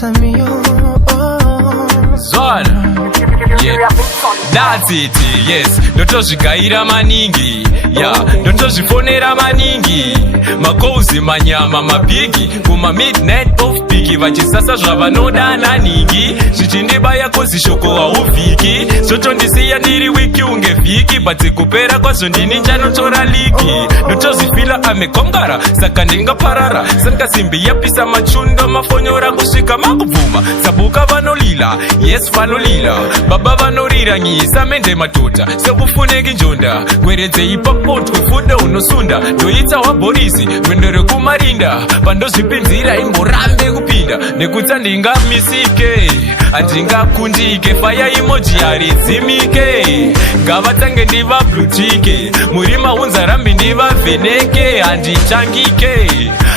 Tamio. Zwana. Yeah. That's it, yes. Ndotozvigaira maningi. Yeah. Ndotozvifonera maningi. Makouzi manyama mabigi. Kuma midnight of piki. Vachisasa zvavanoda naningi. Zvichindibaya kozi shoko hauvhiki. Zvotondisiya ndiri wiki unge vhiki. But kupera kwazvo ndini chanotora liki. Ndotozvifila amekongara. Saka ndingaparara. Saka simbi yapisa machundo mafonyora kusvika makubvuma. Sabuka vanolila. Yes vanolila. Baba vanorira nyisa mende matota. Sekufuneki njonda. Kweredze ipapotwe fuda unosunda. Ndoita waborisi. Rwendo rekumarinda. Pandozvipinzira imborambe kupinda. Nekuti handingamisike. Handingakundike. Faya emoji haridzimike. Ngavatange ndivablutike. Murima unza rambi ndivavheneke. Handitangike.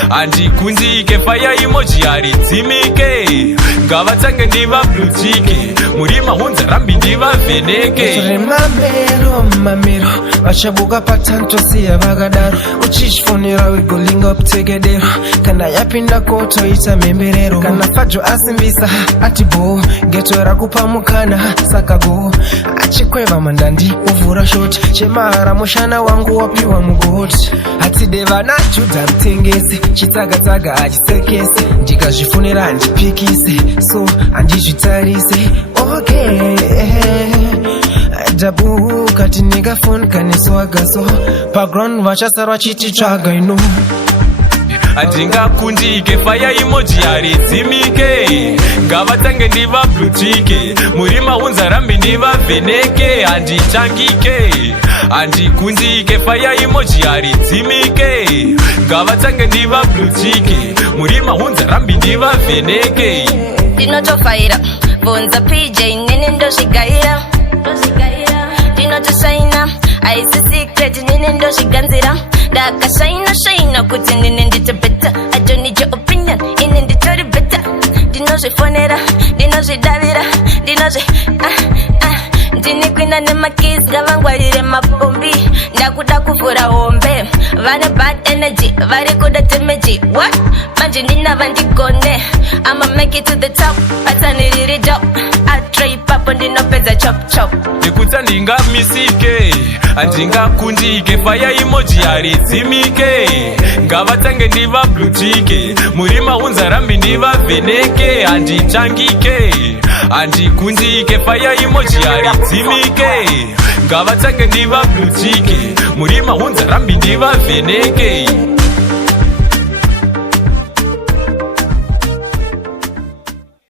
Handikundike. Faya emoji haridzimike. Ngavatange ndivablutike. Murima hunza rambi ndivavheneke. Mamero vachabuka patanto siya vakadaro. Uchichifonera we go link up tegedero. Kana yapinda kotoita memberero. Kana fajo asimbisa ati bo. Geto rakupa mukana saka go. Achikweva mandandi uvura shoti. Chemara mushana wangu wapiwa mugoti. Ati deva na juda mtengesi. Chitagataga achisekesi. Ndikazvifonera andipikise. So andizvitarise. Okay. Dabu kati nigga phone kaniswaga so. Background vachasarwa chichitsvaga ino. Handingakundike. Faya emoji haridzimike. Ngavatange ndivablutike. Murima unza rambi ndivavheneke. Handitangike. Handikundike. Faya emoji haridzimike. Ngavatange ndivablutike. Murima unza rambi ndivavheneke. Ndinotofaira vonza PJ nini ndozvigaira. Ndinotosaina aisi secret nini ndozviganzira. Ndakashaina kuti nini nditobeta. I don't need your opinion ini nditori beta. Ndinozvifonera ndinozvidavira ndinozvi ndini kwina nemakisi ngavangwarire mapombi. Ndakuda kuvhura hombe vane bad energy vari kuda temeji. What? Manje ndinava ndigone. I'ma make it to the top patani riri drop. I try papo ndinopedza chop chop. Nekuti handingamisike. Handingakundike. Faya emoji haridzimike. Ngavatange ndivablutike. Murima unza rambi ndivavheneke. Handitangike. Handikundike. Faya emoji haridzimike. Ngavatange ndivablutike. Murima unza rambi ndivavheneke.